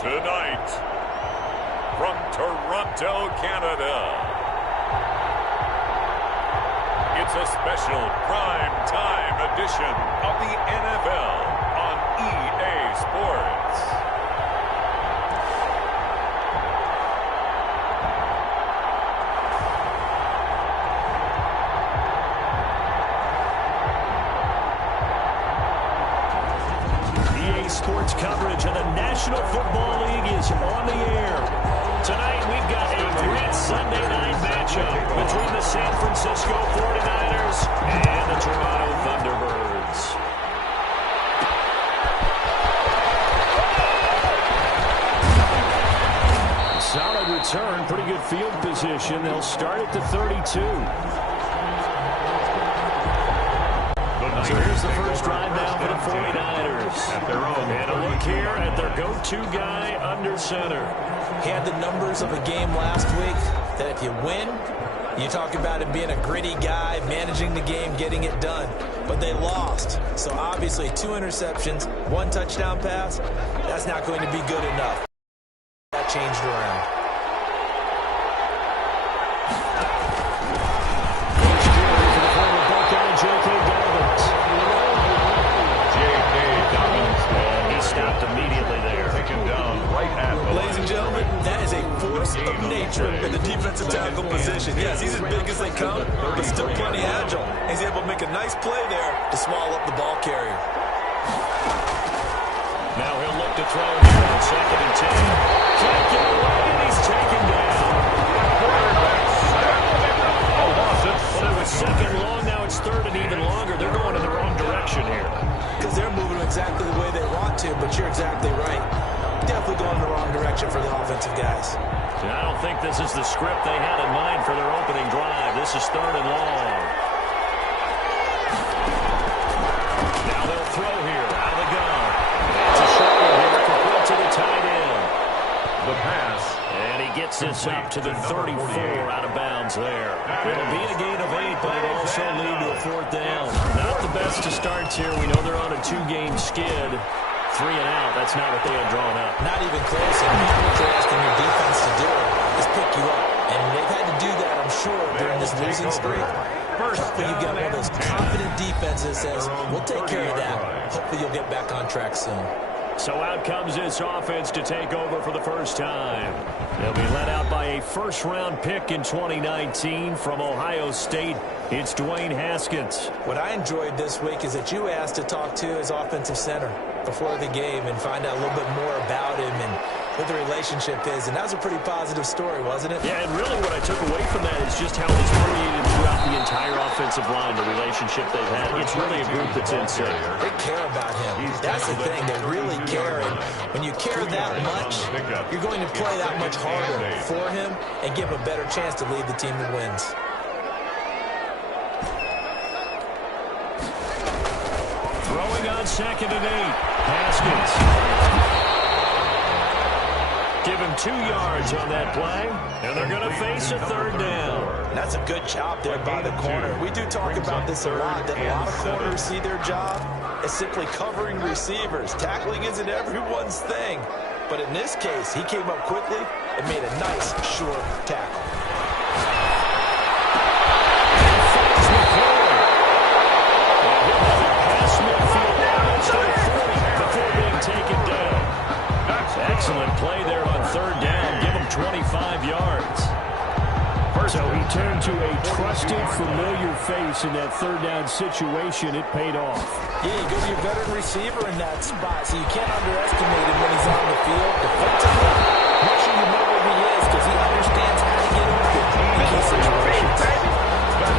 Tonight, from Toronto, Canada, it's a special prime time edition of the NFL on EA Sports. Sports coverage of the National Football League is on the air. Tonight we've got a great Sunday night matchup between the San Francisco 49ers and the Toronto Thunderbirds. Solid return, pretty good field position. They'll start at the 32. So here's the first drive now for the 49ers. At their own. And a look here at their go-to guy under center. He had the numbers of a game last week that if you win, you talk about him being a gritty guy, managing the game, getting it done. But they lost. So obviously 2 interceptions, 1 touchdown pass, that's not going to be good enough. That changed around. Ladies and gentlemen, that is a force of nature in the defensive tackle position. Yes, he's as big as they come, but still plenty agile. He's able to make a nice play there to swallow up the ball carrier. Now he'll look to throw here on 2nd and 10. Can't get away, and he's taken down. Well, it was 2nd long, now it's 3rd and even longer. They're going in the wrong direction here. Because they're moving exactly the way they want to, but you're exactly right. Definitely going in the wrong direction for the offensive guys. And I don't think this is the script they had in mind for their opening drive. This is 3rd and long. Now they'll throw here out of the gun. It's a short one here, complete to the tight end. The pass. And he gets this up to the 34 out of bounds there. It'll be a gain of 8, but it'll also lead to a 4th down. Not the best of starts here. We know they're on a 2-game skid. 3 and out, that's not what they had drawn up. Not even close. And what you're asking your defense to do is pick you up. And they've had to do that, I'm sure, during this losing streak. Hopefully you've got one of those confident defenses that says, we'll take care of that. Hopefully you'll get back on track soon. So out comes this offense to take over for the first time. They'll be led out by a first-round pick in 2019 from Ohio State. It's Dwayne Haskins. What I enjoyed this week is that you asked to talk to his offensive center before the game and find out a little bit more about him and what the relationship is. And that was a pretty positive story, wasn't it? Yeah, and really what I took away from that is just how it's permeated throughout the entire offensive line, the relationship they've had. It's really a group that's in sync. They care about him. That's the thing. They really care. And when you care that much, you're going to play that much harder for him and give him a better chance to lead the team that wins. Throwing on 2nd and 8. Haskins. Give him 2 yards on that play, and they're going to face a 3rd down. That's a good job there by the corner. We do talk about this a lot, that a lot of corners see their job as simply covering receivers. Tackling isn't everyone's thing. But in this case, he came up quickly and made a nice, short tackle. Taken down. Excellent play there on 3rd down. Give him 25 yards. So he turned to a trusted, familiar face in that 3rd down situation. It paid off. Yeah, you go to your veteran receiver in that spot, so you can't underestimate him when he's on the field. Defensively, make sure you know where he is because he understands how to get open in key situations.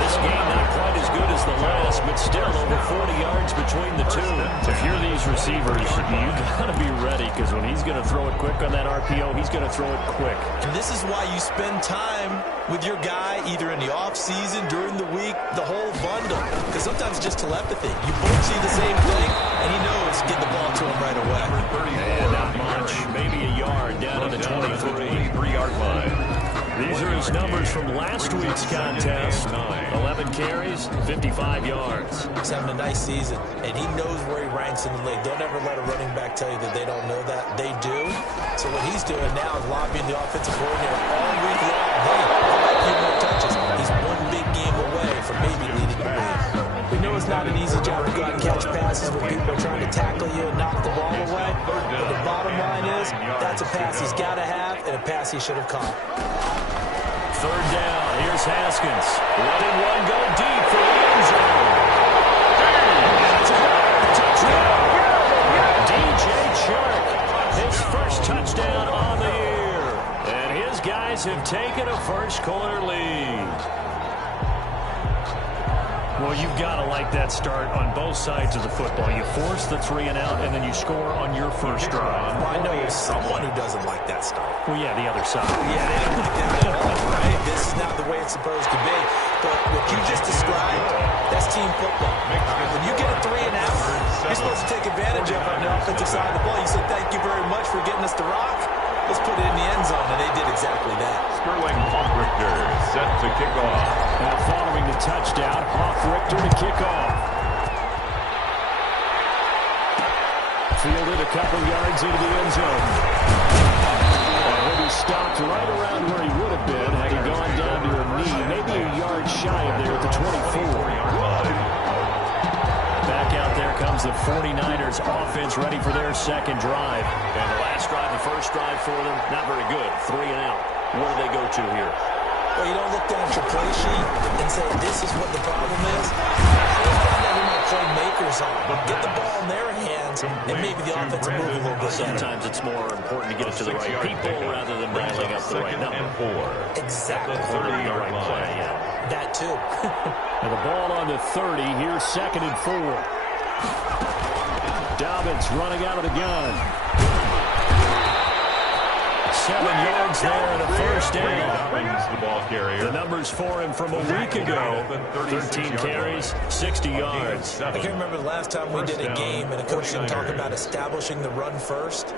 This game not quite as good as the last, but still over 40 yards between the two. If you're these receivers, you got to be ready because when he's going to throw it quick on that RPO, he's going to throw it quick. And this is why you spend time with your guy either in the off season, during the week, the whole bundle. Because sometimes it's just telepathy. You both see the same thing, and he knows get the ball to him right away. And not much, maybe a yard down to the 23-yard line. These are his numbers from last week's contest. 11 carries, 55 yards. He's having a nice season, and he knows where he ranks in the league. Don't ever let a running back tell you that they don't know that. They do. So what he's doing now is lobbying the offensive coordinator all week long. Hey, I like you more touches. He's one big game away from maybe leading the league. We know it's not an easy job to go out and catch passes when people are trying to tackle you and knock the ball away. But the bottom line is, that's a pass he's got to have and a pass he should have caught. Third down. Here's Haskins. Letting one go deep for the end zone. Touchdown. DJ Chark. His first touchdown on the year. And his guys have taken a first-quarter lead. Well, you've got to like that start on both sides of the football. You force the 3 and out, and then you score on your first drive. Well, I know someone who doesn't like that start. Well, yeah, the other side. Yeah, they don't like that at all, right? This is not the way it's supposed to be. But what you just described, that's team football. When you get a 3 and out, you're supposed to take advantage of it on the offensive side of the ball. You say, thank you very much for getting us to rock. Let's put it in the end zone, and they did exactly that. Sterling Hoffrichter set to kick off. Now following the touchdown, Hoffrichter to kick off. Fielded a couple yards into the end zone. And he'll be stopped right around where he would have been had he gone down to a knee, maybe a yard shy of there at the 24-yard line. Back out there comes the 49ers offense ready for their second drive. And the last drive, the first drive for them, not very good. 3 and out. Where do they go to here? Well, you don't look down at your play sheet and say, this is what the problem is. Look down at who my playmakers are. Get the ball in their hands, and maybe the offense will move a little bit better. Sometimes it's more important to get it to the right people rather than dialing up the right number. Exactly. 30-yard play, yeah. That, too. And the ball on the 30. Here's 2nd and 4. Dobbins running out of the gun. 7 yards there and a first down. The numbers for him from a week ago. 13 carries, 60 yards. I can't remember the last time we did a game and a coach didn't talk about establishing the run first.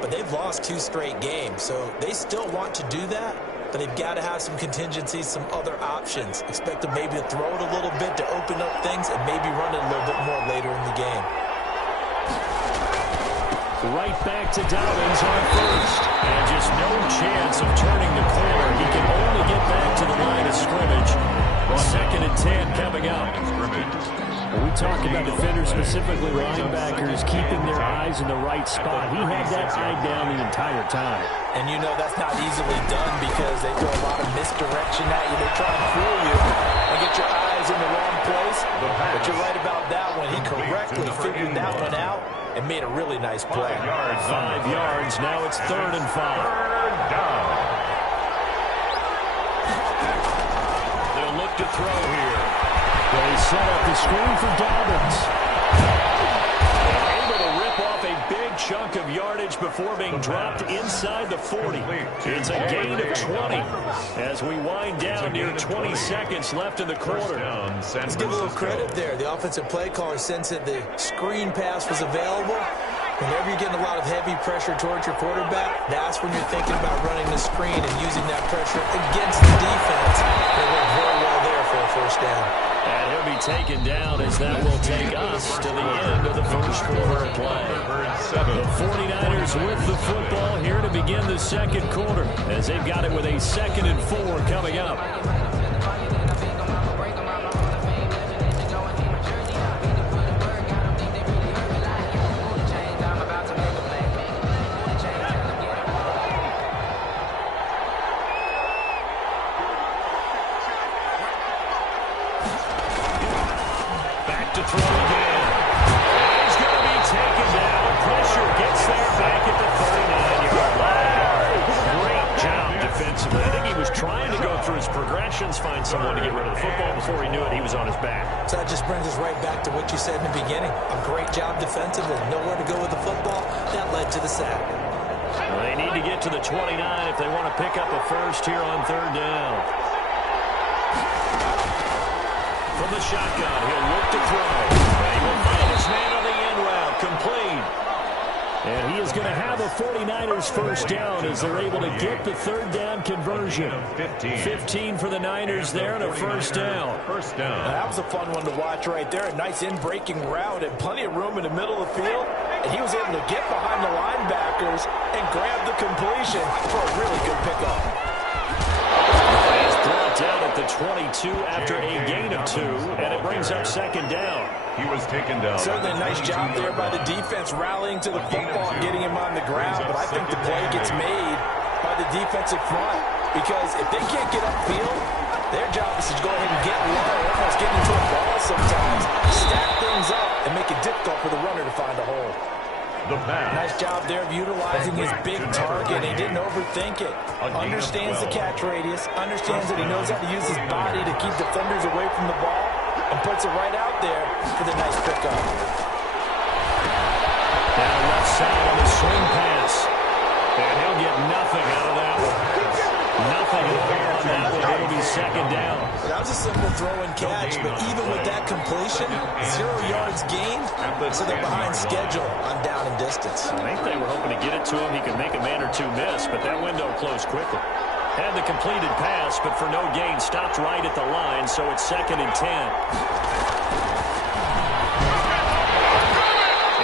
But they've lost 2 straight games, so they still want to do that. But they've got to have some contingencies, some other options. Expect them maybe to throw it a little bit to open up things and maybe run it a little bit more later in the game. Right back to Dobbins on first. And just no chance of turning the corner. He can only get back to the line of scrimmage. 2nd and 10 coming up. When we talk about defenders, specifically linebackers, keeping their eyes in the right spot. He had that eye down the entire time. And you know that's not easily done because they throw a lot of misdirection at you. They try and fool you and get your eyes in the wrong place. But you're right about that one. He correctly figured that one out and made a really nice play. 5 yards. Now it's 3rd and 5. They'll look to throw here. They set up the screen for Dobbins. Able to rip off a big chunk of yardage before being dropped inside the 40. It's a gain of 20 as we wind down near 20 seconds left in the quarter. Let's give a little credit there. The offensive play caller sensed that the screen pass was available. Whenever you're getting a lot of heavy pressure towards your quarterback, that's when you're thinking about running the screen and using that pressure against the defense. They worked very well there for a first down. And he'll be taken down as that will take us to the end of the first quarter of play. The 49ers with the football here to begin the second quarter as they've got it with a 2nd and 4 coming up. To throw again. He's going to be taken down. Pressure gets there back at the 39-yard line. Great job defensively. I think he was trying to go through his progressions, find someone to get rid of the football. Before he knew it, he was on his back. So that just brings us right back to what you said in the beginning. A great job defensively. Nowhere to go with the football. That led to the sack. Well, they need to get to the 29 if they want to pick up a first here on 3rd down. From the shotgun, he'll look to throw. And he will find his man on the end route, complete. And he is is going to have a 49ers first down as they're able to get the third down conversion. 15 for the Niners there and a first down. That was a fun one to watch right there. A nice in-breaking route and plenty of room in the middle of the field. And he was able to get behind the linebackers and grab the completion for a really good pickup. He's brought down at the 22 after a gain of 2, and it brings up second down. He was taken down. Certainly a nice job there by the defense rallying to the football and getting him on the ground. But I think the play gets made by the defensive front because if they can't get upfield, their job is to go ahead and get low, almost get into a ball sometimes, stack things up, and make it difficult for the runner to find a hole. Nice job there of utilizing his big target. He didn't overthink it. Understands the catch radius, understands that he knows how to use his body to keep defenders away from the ball, and puts it right out there for the nice pickup. Down the left side on the swing pass. And he'll get nothing out of that one. Nothing at all on that one. It'll be second down. That was a simple throw and catch, but even with that completion, 0 yards gained, so they're behind schedule on down and distance. I think they were hoping to get it to him. He could make a man or two miss, but that window closed quickly. Had the completed pass, but for no gain, stopped right at the line, so it's second and 10.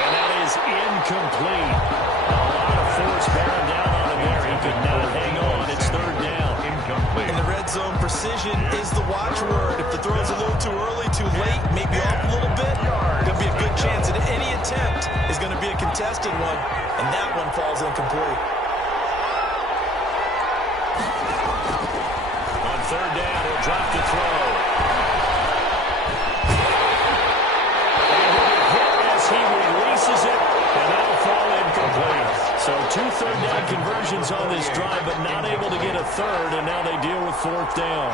And that is incomplete. A lot of force bearing down on him there. He could not hang on. It's third down. In the red zone, precision is the watchword. If the throw's a little too early, too late, maybe off a little bit, there'll be a good chance that any attempt is going to be a contested one, and that one falls incomplete. On third down, he'll drop the throw. And he'll get hit as he releases it, and that'll fall incomplete. So 2 third down conversions on this drive, but not able to get a third, and now they deal with fourth down.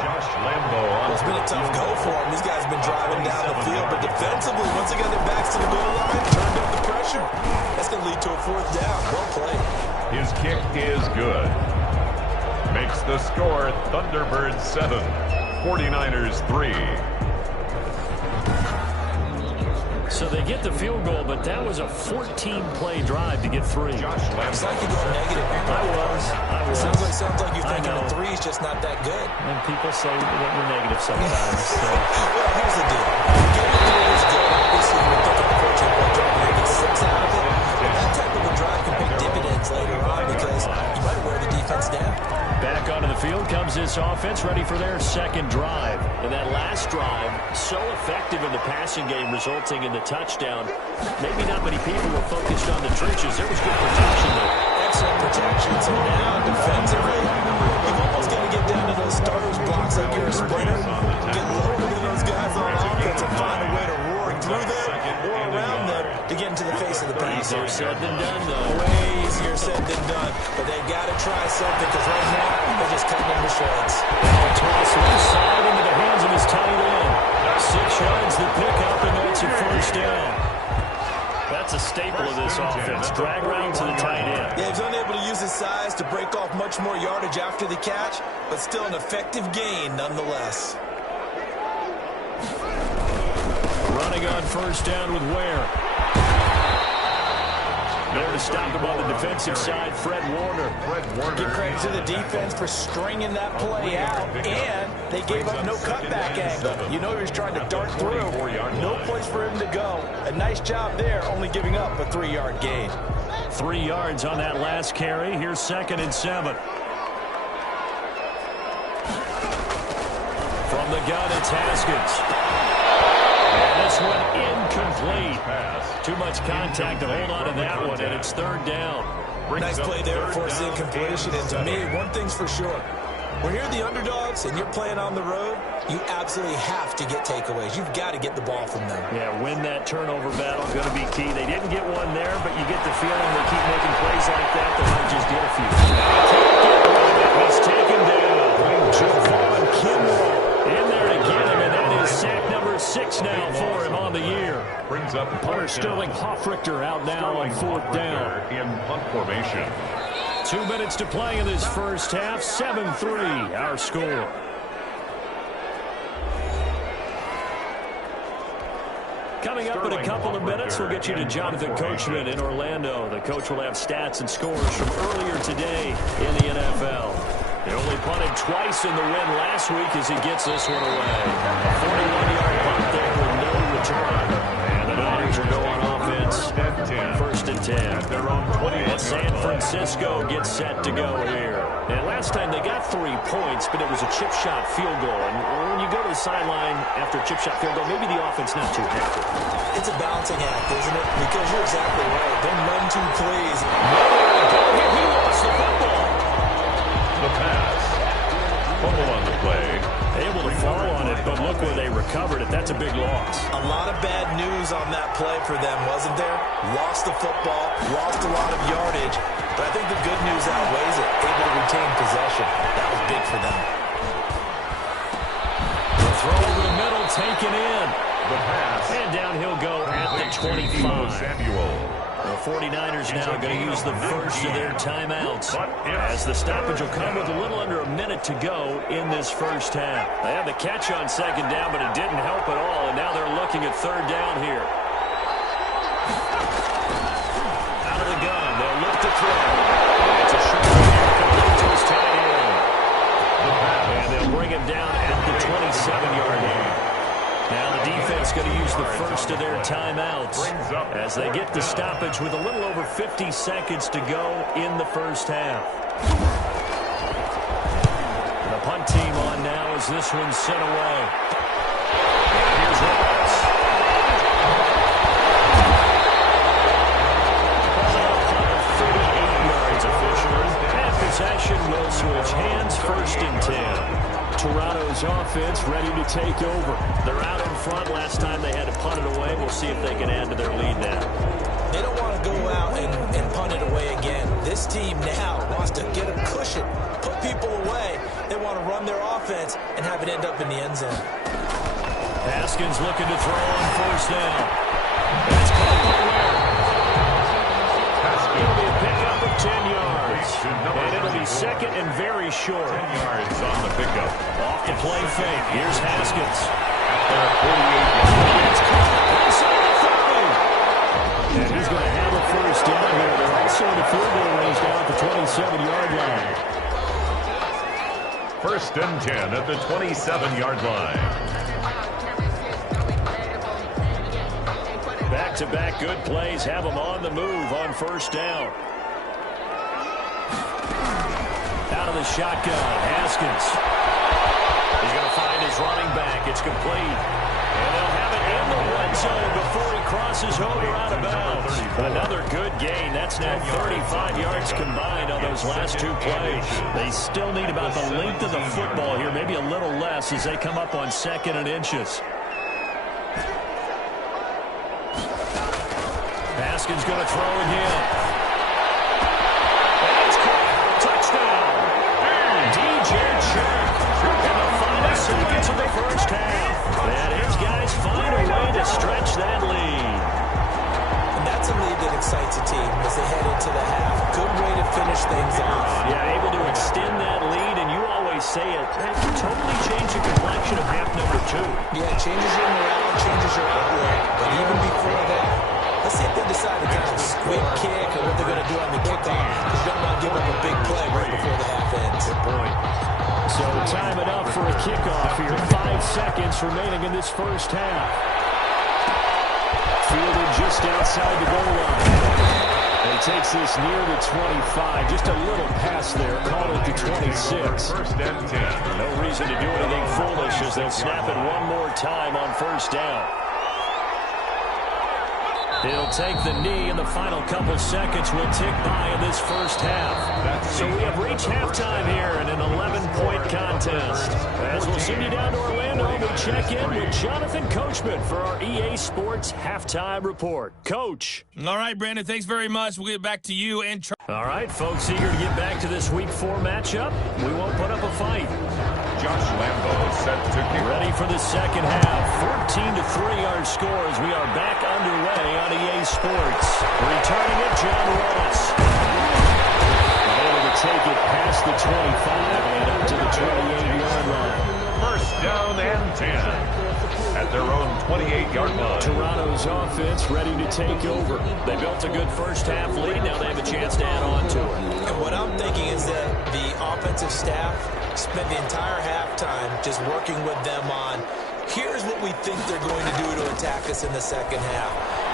It's been a tough go for them. These guys have been driving down the field, but defensively, once they got their backs to the goal line, turned up the pressure. That's going to lead to a fourth down. Well played. His kick is good. Makes the score Thunderbirds 7, 49ers 3. So they get the field goal, but that was a 14-play drive to get 3. It's like you're going negative. I was. Sounds like you're thinking a 3 is just not that good. And people say that you're negative sometimes. So. Well, here's the deal. Getting a 3 is good. Obviously, you're thinking a 14-point drive, you get 6 out of it. But that type of a drive can pay dividends later on because you might wear the defense down. Back onto the field comes this offense, ready for their second drive. And that last drive, so effective in the passing game, resulting in the touchdown. Maybe not many people were focused on the trenches. There was good protection there. Excellent protection. So now, defensively, you've almost got to get down to those starters blocks like you're a sprinter. Get lower than those guys on offense and find a way to roar through them or around them to get into the face of the pass. Easier said than done, though. Way easier said than done. But they've got to try something because right now, they're just cutting them to shreds. Toss left side into the hands of his tight end. 6 yards the pickup, and that's a first down. That's a staple of this offense. Drag route to the tight end. Yeah, he's unable to use his size to break off much more yardage after the catch, but still an effective gain nonetheless. Running on first down with Ware. There to stop him on the defensive side, Fred Warner. Give credit to the defense for stringing that play out, and they gave up no cutback angle. You know he was trying to dart through. No place for him to go. A nice job there, only giving up a 3-yard gain. 3 yards on that last carry. Here's second and 7. From the gun, it's Haskins. And this one incomplete. Too much contact to hold on to that one, and it's third down. Nice play there to force incompletion. And to me, one thing's for sure. When you're the underdogs and you're playing on the road, you absolutely have to get takeaways. You've got to get the ball from them. Yeah, win that turnover battle, going to be key. They didn't get one there, but you get the feeling they keep making plays like that. They might just get a few. He's taken down. Javon Kinlaw in there to get him, and that is sack number 6 now for him on the year. Brings up Punter Sterling Hoffrichter out now on fourth down. In punt formation. 2 minutes to play in this first half. 7-3 our score. Coming up in a couple of minutes, we'll get you to Jonathan Coachman in Orlando. The coach will have stats and scores from earlier today in the NFL. He only punted twice in the win last week as he gets this one away. A 41-yard punt there with no return. And the Niners will go on offense. First and 10. And San Francisco gets set to go here. And last time they got 3 points, but it was a chip shot field goal. And when you go to the sideline after a chip shot field goal, maybe the offense not too happy. It's a balancing act, isn't it? Because you're exactly right. They're none too pleased. Nowhere to go here. He lost the football. The pass. Fumble on the play. Able to fall on it, but look where they recovered it. That's a big loss. A lot of bad news on that play for them, wasn't there? Lost the football, lost a lot of yardage, but I think the good news outweighs it. Able to retain possession. That was big for them. The throw over the middle, taken in. The pass. And down he'll go at the 25. Samuel. The 49ers now going to use the first of their timeouts as the stoppage will come with a little under a minute to go in this first half. They had the catch on second down, but it didn't help at all, and now they're looking at third down here. Out of the gun, they'll look to throw. It's a short complete to his tight end. And they'll bring him down at the 27-yard line. Now the defense going to use the first of their timeouts as they get the stoppage with a little over 50 seconds to go in the first half. The punt team on now as this one's sent away. And here's Ross. About 38 yards officially. And possession will switch hands, first and 10. Toronto's offense ready to take over. They're out in front. Last time they had to punt it away. We'll see if they can add to their lead now. They don't want to go out and punt it away again. This team now wants to get a cushion, put people away. They want to run their offense and have it end up in the end zone. Haskins looking to throw on first down. That's caught nowhere. It'll be a pickup of 10 yards. And it'll be second and very short. 10 yards on the pickup. Off the play fake. Here's Haskins. At 48 yards. Inside the 30. And he's going to have a first down here. They're also in the field goal range down at the 27-yard line. First and 10 at the 27-yard line. Back-to-back good plays have them on the move on first down. Out of the shotgun, Haskins. He's going to find his running back. It's complete. And they'll have it in the red zone before he crosses over out of bounds. Another good gain. That's now 35 yards combined on those last two plays. They still need about the length of the football here, maybe a little less as they come up on second and inches. Haskins going to throw again. That's caught. Touchdown. DJ Chark in the final seconds of the first half. And his guys find a way to stretch that lead. And that's a lead that excites a team as they head into the half. Good way to finish things off. Yeah, able to extend that lead, and you always say it totally changed the complexion of half number 2. Yeah, it changes your morale, changes your outlook. But even before that, let's see if they decide to kind of squib kick or what they're going to do on the kickoff. Because you don't want to give up a big play right before the half ends. Good point. So time it up for a kickoff here. 5 seconds remaining in this first half. Fielded just outside the goal line. And he takes this near the 25. Just a little pass there. Called it the 26. First and 10. No reason to do anything foolish as they'll snap it one more time on first down. He'll take the knee, and the final couple seconds will tick by in this first half. So we have reached halftime here in an 11-point contest. As we'll send you down to Orlando, we check in with Jonathan Coachman for our EA Sports Halftime Report. Coach. All right, Brandon, thanks very much. We'll get back to you and All right, folks, eager to get back to this Week 4 matchup. We won't put up a fight. Josh Lambo set to kick. Ready for the second half. 14-3 our scores. We are back underway on EA Sports. Returning it, John Ross. Able to take it past the 25 and up to the 28-yard line. First down and 10 at their own 28-yard line. Toronto's offense ready to take over. They built a good first-half lead. Now they have a chance to add on to it. And what I'm thinking is that the offensive staff spent the entire halftime just working with them on, here's what we think they're going to do to attack us in the second half.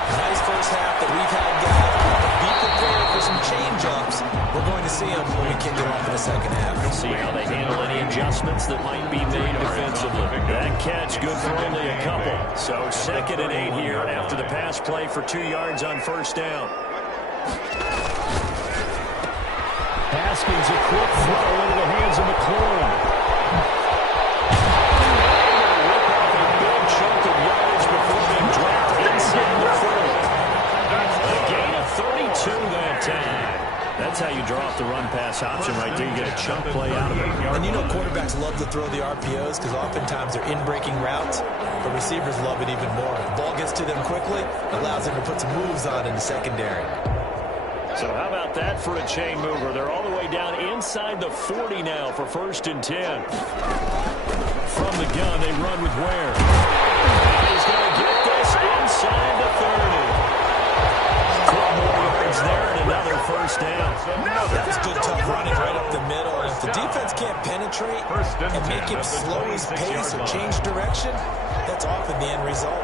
Nice first half that we've had, guys. Be prepared for some change-ups. We're going to see them when we kick it off in the second half. See how they handle any adjustments that might be made defensively. That catch good for only a couple. So 2nd and 8 here after the pass play for 2 yards on first down. Haskins, a quick throw into the hands of McLaurin. Rip off a big chunk of yards before being dropped inside the 40. A gain of 32 that time. That's how you draw off the run-pass option right there. You get a chunk play out of it. And you know quarterbacks love to throw the RPOs because oftentimes they're in-breaking routes, but receivers love it even more. The ball gets to them quickly, allows them to put some moves on in the secondary. So how about that for a chain mover? They're all the way down inside the 40 now for 1st and 10. From the gun, they run with Ware. He's going to get this inside the 30. 4 more yards there and another first down. That's good, tough running right up the middle. And if the defense can't penetrate and make him slow his pace or change direction, that's often the end result.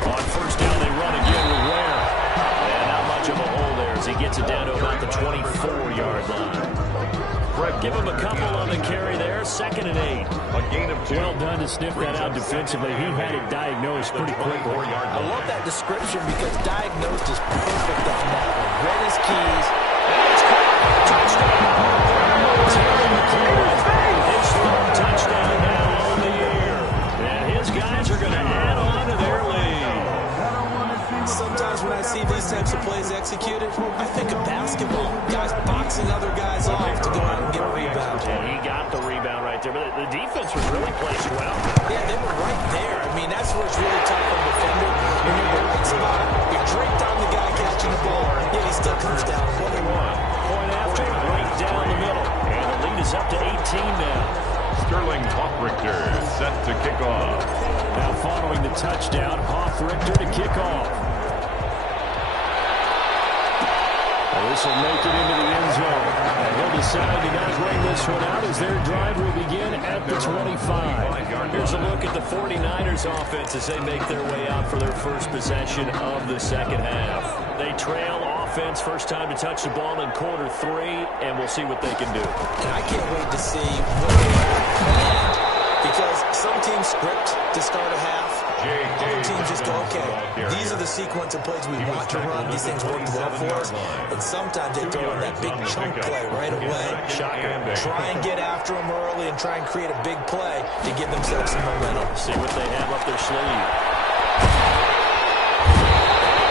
On first down, they run again with Ware. And not much of a hole there as he gets it down to about the 24-yard line. Give him a couple on the carry there. 2nd and 8. A gain of 2. Well done to sniff that out defensively. He had it diagnosed pretty quickly. I love that description because diagnosed is perfect on that one. Read his keys. Touchdown. Terry McLaurin. His 3rd touchdown now on the year. And his guys are going to add on to their lead. Sometimes when I see these types of plays executed, I think of basketball. Guys boxing other guys off to go out and get a rebound. And he got the rebound right there. But the defense was really placed well. Yeah, they were right there. I mean, that's where it's really tough for a defender. When you're in the right spot, you're draped on the guy catching the ball, yet he still comes down. Point after, right down the middle. And the lead is up to 18 now. Sterling Hoffrichter set to kick off. Now following the touchdown, Hoffrichter to kick off. This will make it into the end zone. And he'll decide to not bring this one out as their drive will begin at the 25. Here's a look at the 49ers offense as they make their way out for their first possession of the second half. They trail offense first time to touch the ball in quarter 3, and we'll see what they can do. And I can't wait to see what they have because some teams script to start a half. Other teams just go, okay, these are the sequence of plays we want to run. These things work well for us. And sometimes they throw in that big chunk play right away. Shocker. Try and get after them early and try and create a big play to give themselves some momentum. See what they have up their sleeve.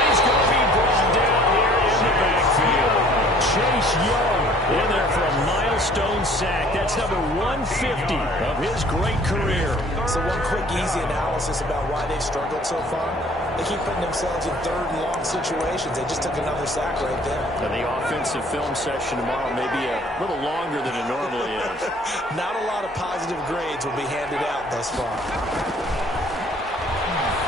He's going to be brought down here in the backfield. Chase Young in there for a milestone sack. That's number 150 of his great career. So one quick, easy analysis about why they've struggled so far. They keep putting themselves in 3rd and long situations. They just took another sack right there. And the offensive film session tomorrow may be a little longer than it normally is. Not a lot of positive grades will be handed out thus far.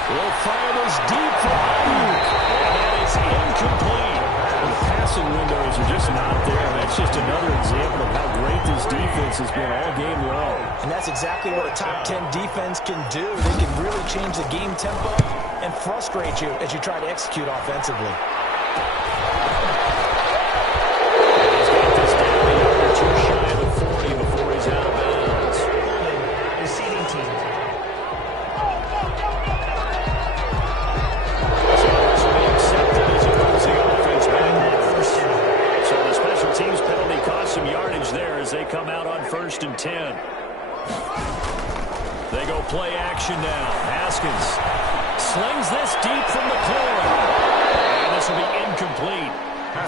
Will fire this deep for Ayuk. And that is incomplete. The passing windows are just not there. That's just another example of how great this defense has been all game long. And that's exactly what a top 10 defense can do. They can really change the game tempo and frustrate you as you try to execute offensively. He's got this down the yard or two shy of the 40 before he's out of bounds. Receiving team. So this will be accepted as it moves the offense back. So the special teams penalty cost some yardage there as they come out on 1st and 10. They go play action now. Haskins slings this deep from McLaurin. And this will be incomplete.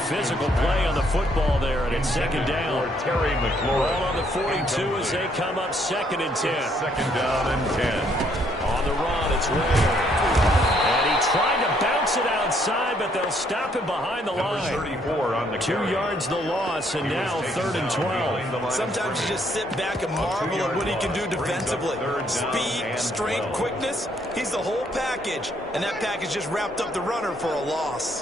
Physical play on the football there, and it's 2nd down. Terry McLaurin. Ball on the 42 as they come up 2nd and 10. 2nd down and 10. On the run, it's Ware. And he tried to bounce Takes it outside, but they'll stop him behind the line. 34 on the 2 yards the loss, and now 3rd and 12. Sometimes you just sit back and marvel at what he can do defensively. Speed, strength, quickness. He's the whole package, and that package just wrapped up the runner for a loss.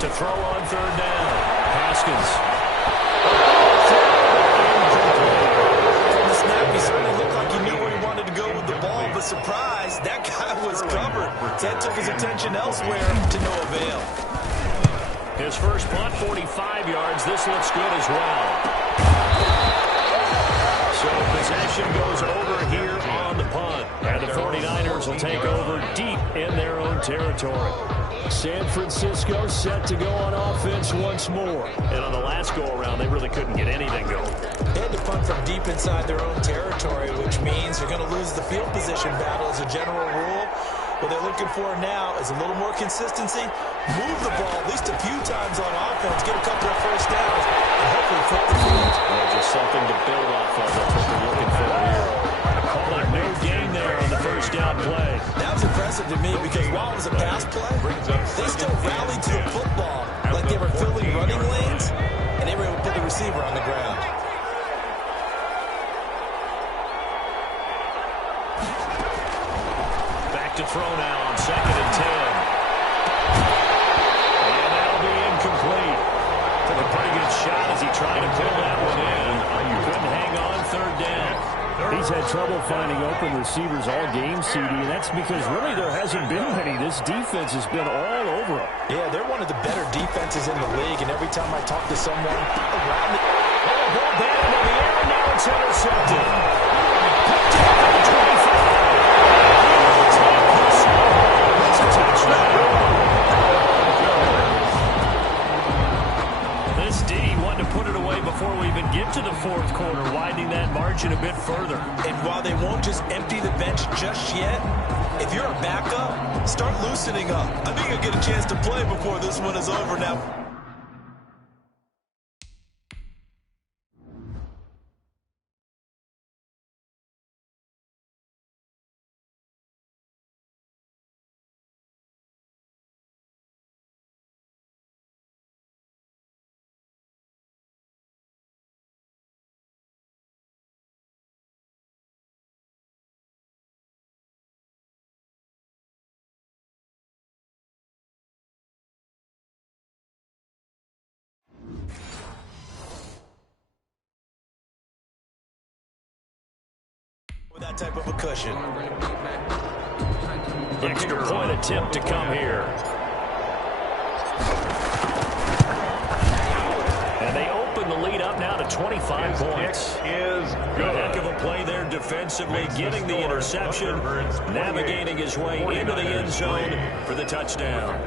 To throw on 3rd down. Haskins. From the snap, he certainly looked like he knew where he wanted to go with the ball, but surprise, that guy was covered. That took his attention elsewhere to no avail. His first punt, 45 yards. This looks good as well. So possession goes over here on the punt. And the 49ers will take over deep in their own territory. San Francisco set to go on offense once more. And on the last go-around, they really couldn't get anything going. They had to punt from deep inside their own territory, which means you're going to lose the field position battle as a general rule. What they're looking for now is a little more consistency, move the ball at least a few times on offense, get a couple of first downs, and hopefully flip the field. Just something to build off of. That's what they're looking for here. Call it no gain there on the first down play. That was impressive to me because while it was a pass play, they still rallied to the football like they were filling running lanes, and they were able to put the receiver on the ground. Back to throw now on 2nd and 10. And that'll be incomplete. Took a pretty good shot as he tried to pull that one in. Couldn't hang on 3rd down. He's had trouble finding open receivers all game, CD, and that's because really there hasn't been many. This defense has been all over him. Yeah, they're one of the better defenses in the league, and every time I talk to someone around the... Ball batted in the air, and now it's intercepted. Picked it up at the 25. It's a touchdown. This D wanted to put it away before we even get to the 4th quarter, widening that margin a bit further. And while they won't just empty the bench just yet, if you're a backup, start loosening up. I think you'll get a chance to play before this one is over now. With that type of a cushion. Extra point attempt to come here. And they open the lead up now to 25 points. Is good. Heck of a play there defensively, getting the interception, navigating his way into the end zone for the touchdown.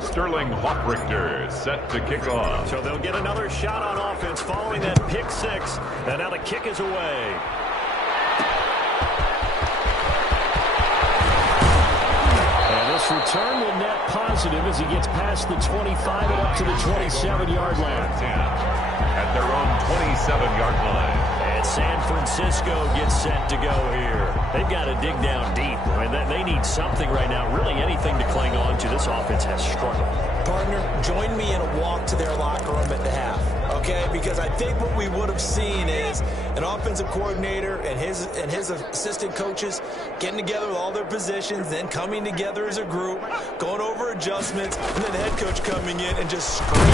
Sterling Hawkrichter set to kick off. So they'll get another shot on offense following that pick 6. And now the kick is away. And this return will net positive as he gets past the 25 and up to the 27-yard line. At their own 27-yard line. And San Francisco gets set to go here. They've got to dig down deep. I mean, they need something right now, really anything to cling on to. This offense has struggled. Partner, join me in a walk to their locker room at the half, okay? Because I think what we would have seen is an offensive coordinator and his assistant coaches getting together with all their positions, then coming together as a group, going over adjustments, and then the head coach coming in and just screaming.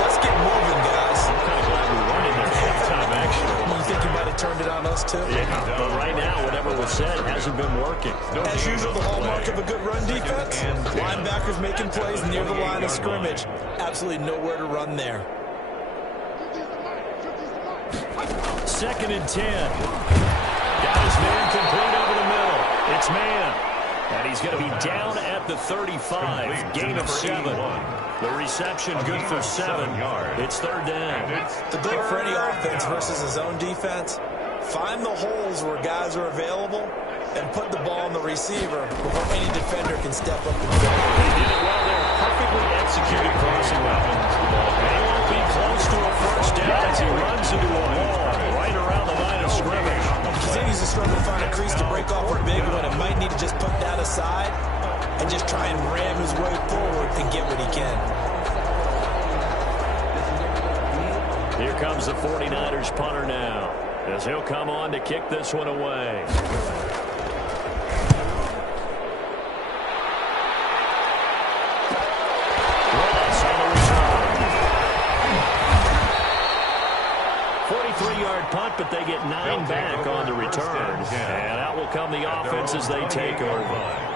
Let's get moving, guys. I'm kind of glad we weren't in there halftime, actually. You think you might have turned it on us, too? Yeah, but right now, whatever was said hasn't been working. As usual, the hallmark of a good run defense, linebackers making plays near the line of scrimmage. Absolutely nowhere to run there. 2nd and 10. Got his man complete over the middle. It's man. And he's going to be down at the 35. Gain of 7. The reception good for 7. It's 3rd down. The goal for any offense versus a zone defense, find the holes where guys are available and put the ball on the receiver before any defender can step up and fill it. They did it well there. Perfectly executed crossing route. They won't be close to a first down as he runs into a wall right around just try and ram his way forward and get what he can. Here comes the 49ers punter now, as he'll come on to kick this one away. Ross on the return. 43-yard punt, but they get 9 back on the return. And out will come the offense as they take over.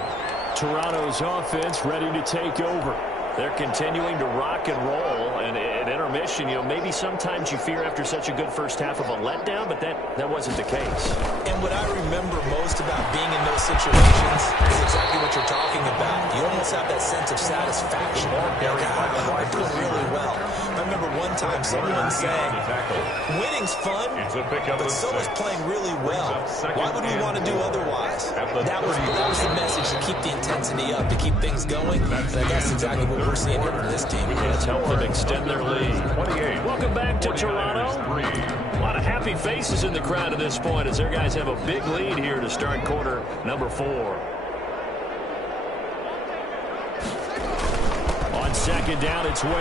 Toronto's offense ready to take over. They're continuing to rock and roll, and at intermission, maybe sometimes you fear after such a good first half of a letdown, but that wasn't the case. And what I remember most about being in those situations is exactly what you're talking about. You almost have that sense of satisfaction. I'm doing really well. I remember one time someone saying, winning's fun, but so is playing really well. Why would we want to do otherwise? That was the message, to keep the intensity up, to keep things going, and that's exactly what we're seeing here from this team. Let's help them extend their lead. Welcome back to Toronto. A lot of happy faces in the crowd at this point as their guys have a big lead here to start quarter number 4. On second down, it's Ware.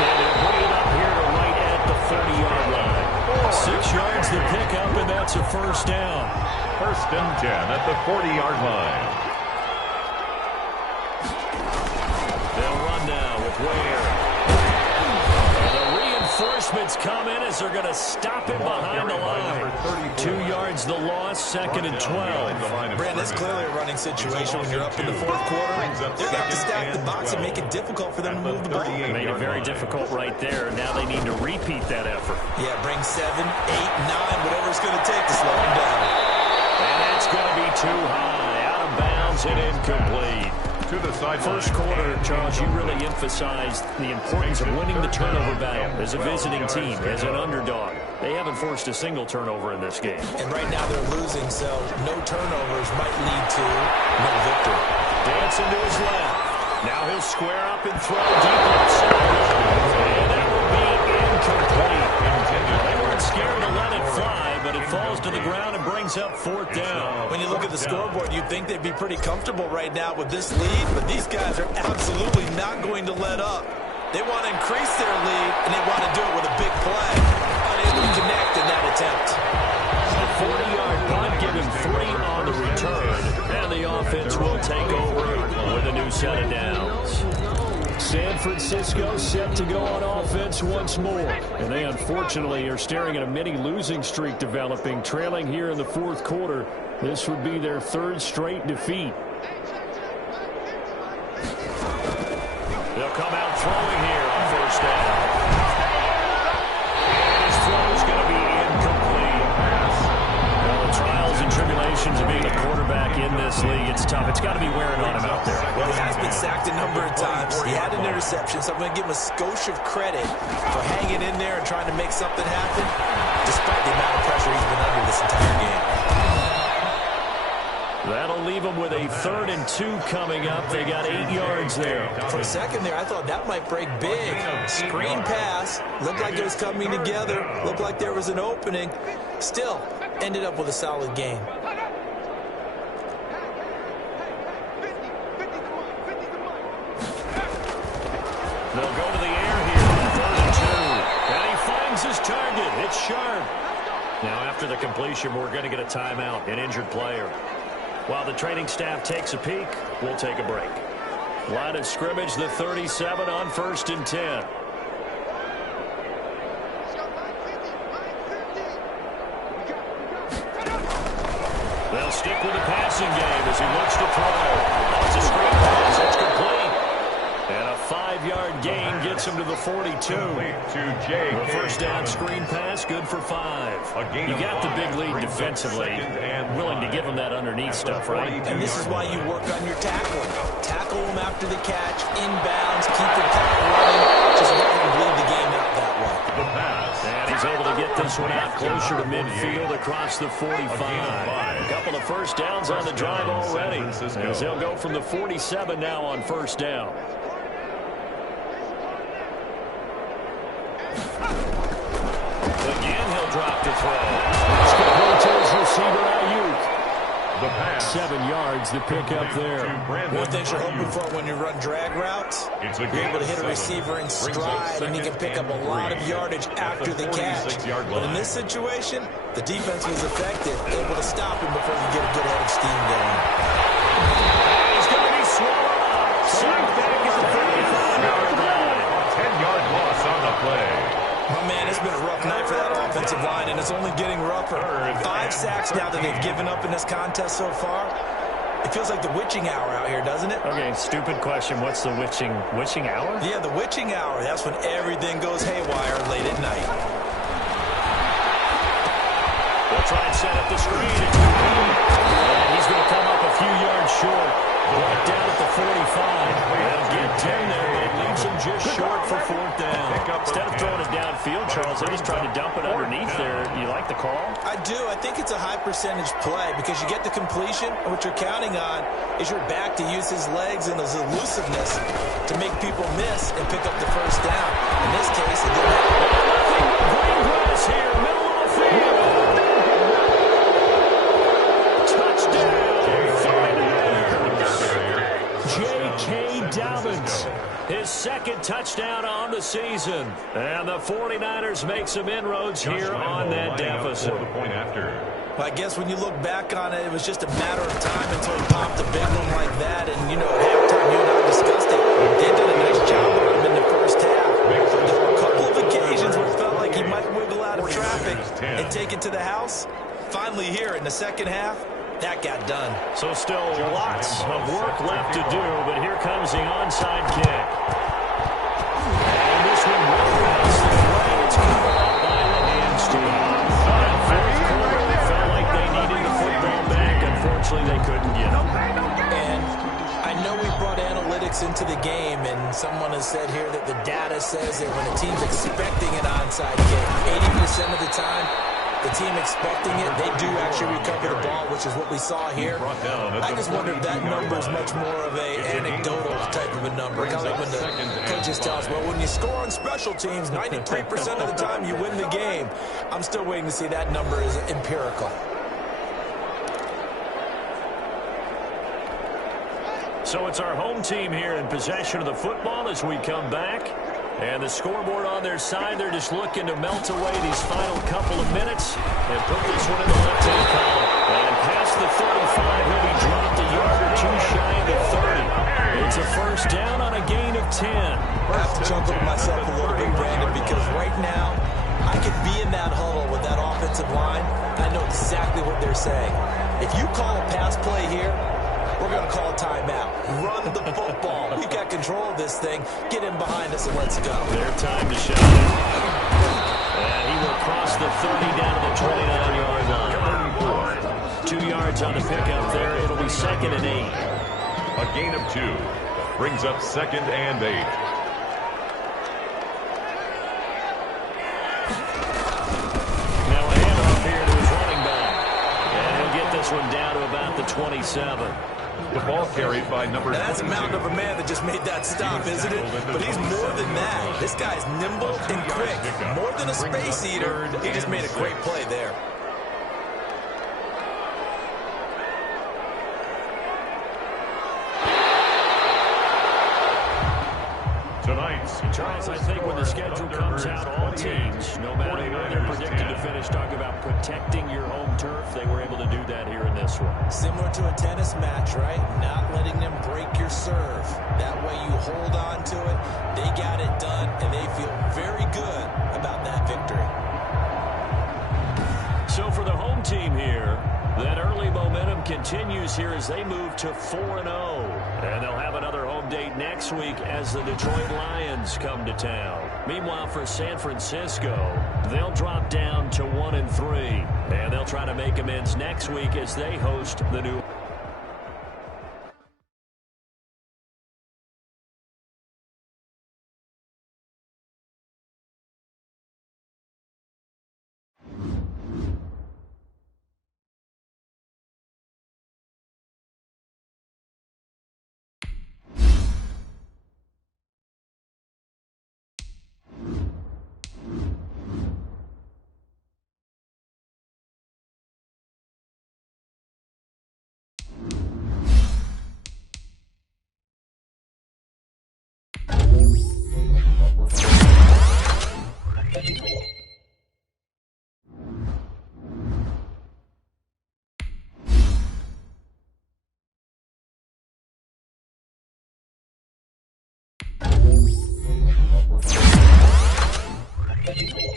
And they'll bring it up here to right at the 40-yard line. 6 yards the pickup, and that's a first down. First and 10 at the 40-yard line. Where? And the reinforcements come in as they're going to him behind the line. 2 yards the loss, second and 12. Brandon, it's clearly a running situation when you're up in the fourth quarter. They're going to have to stack the box and make it difficult for them to move the ball. Made it very difficult right there. Now they need to repeat that effort. Yeah, bring 7, 8, 9, whatever it's going to take to slow them down. And that's going to be too high. Out of bounds and incomplete. To the side. First quarter, Charles, you really emphasized the importance of winning the turnover battle as a visiting team, as an underdog. They haven't forced a single turnover in this game. And right now they're losing, so no turnovers might lead to no victory. Dancing to his left. Now he'll square up and throw deep outside. And that will be incomplete. They weren't scared to let it fly, but it falls to the ground and brings up fourth down. When you look at the scoreboard, you'd think they'd be pretty comfortable right now with this lead, but these guys are absolutely not going to let up. They want to increase their lead, and they want to do it with a big play. Unable to connect in that attempt. A 40-yard punt, give him 3 on the return, and the offense will take over with a new set of downs. San Francisco set to go on offense once more. And they unfortunately are staring at a mini losing streak developing, trailing here in the fourth quarter. This would be their 3rd straight defeat. They'll come out throwing here on first down. And his throw is going to be incomplete. Well, the trials and tribulations of being a quarterback in this league, it's tough. It's got to be wearing on him out there. Well, he has been sacked a number of times. He had an interception, so I'm going to give him a skosh of credit for hanging in there and trying to make something happen, despite the amount of pressure he's been under this entire game. That'll leave them with a 3rd and 2 coming up. They got 8 yards there. For a second there, I thought that might break big. Screen pass. Looked like it was coming together. Looked like there was an opening. Still, ended up with a solid game. They'll go to the air here on 3rd and 2. And he finds his target. It's Sharp. Now, after the completion, we're going to get a timeout, an injured player. While the training staff takes a peek, we'll take a break. Line of scrimmage, the 37 on 1st and 10. They'll stick with the passing game as he looks to throw. It's a screen pass. It's complete. And a 5-yard gain gets him to the 42. The first down screen pass, good for 5. You got the big lead defensively. Willing to give him that underneath stuff, right? And this is why you work on your tackling. Tackle him after the catch, inbounds, keep the clock running. Just let him bleed the game out that way. And he's able to get this one out closer to midfield across the 45. A couple of first downs on the drive already. As they'll go from the 47 now on first down. Again, he'll drop the throw. It's complete to his receiver, Ayuk. The pass. 7 yards to pick up there. One thing you're hoping for when you run drag routes, you're able to hit a receiver in stride, and he can pick up a lot of yardage after the catch. But in this situation, the defense was effective, able to stop him before you get a good head of steam going. He's going to be swallowed up. Sacked back at the 35-yard line. A 10-yard loss on the play. Oh, man, it's been a rough night for that offensive line, and it's only getting rougher. 5 sacks now that they've given up in this contest so far. It feels like the witching hour out here, doesn't it? Okay, stupid question. What's the witching hour? Yeah, the witching hour. That's when everything goes haywire late at night. They'll try and set up the screen. And he's going to come up a few yards short. Brought down at the 45. They'll get 10 there, but it leaves him just short for 4th down. Instead of throwing it downfield, Charles, they just tried to dump it underneath there. You like the call? I do. I think it's a high-percentage play because you get the completion, and what you're counting on is your back to use his legs and his elusiveness to make people miss and pick up the first down. In this case, it didn't happen. Nothing but green grass here, middle of the field. Touchdown, 49ers. J.K. Dobbins, his 2nd touchdown on the season. And the 49ers make some inroads here on that deficit. Well, I guess when you look back on it, it was just a matter of time until he popped a big one like that. And, you know, at halftime, you and I discussed it. They did a nice job on him in the first half. There were a couple of occasions where it felt like he might wiggle out of traffic and take it to the house. Finally here in the second half, that got done. So still lots of work left to do, but here comes the onside kick. And this one will pass the play. It's covered up by the hamstring. That 4th quarter, they felt like they needed the football back. Unfortunately, they couldn't get it. And I know we brought analytics into the game, and someone has said here that the data says that when a team's expecting an onside kick, 80% of the time, the team expecting it, they do actually recover the ball, which is what we saw here. I just wonder if that number is much more of a anecdotal type of a number. Kind of like when the coaches tell us, well, when you score on special teams, 93% of the time you win the game. I'm still waiting to see that number is empirical. So it's our home team here in possession of the football as we come back. And the scoreboard on their side, they're just looking to melt away these final couple of minutes and put this one in the left-hand column. And past the 35, he'll be dropped a yard or two shy of the 30. It's a first down on a gain of 10. I have to chuckle to myself a little bit, Brandon, because right now, I could be in that huddle with that offensive line. I know exactly what they're saying. If you call a pass play here, we're going to call a timeout. Run the football. We got control of this thing. Get in behind us and let's go. Their time to shut it. And he will cross the 30 down to the 29-yard line. 2 yards on the pickup there. It'll be 2nd and 8. A gain of 2. Brings up 2nd and 8. Now a handoff here to his running back. And he'll get this one down to about the 27. The ball carried by number 20. That's a mountain of a man that just made that stop, isn't it? But he's more than that. This guy's nimble and quick. More than a space eater. He just made a great play there. Charles, I think when the schedule comes out, all teams, no matter where they're predicted to finish, talk about protecting your home turf. They were able to do that here in this one. Similar to a tennis match, right? Not letting them break your serve. That way you hold on to it. They got it done, and they feel very good about that victory. So for the home team here, that early momentum continues here as they move to 4-0. And they'll have another home date next week as the Detroit Lions come to town. Meanwhile, for San Francisco, they'll drop down to 1-3. And they'll try to make amends next week as they host the New You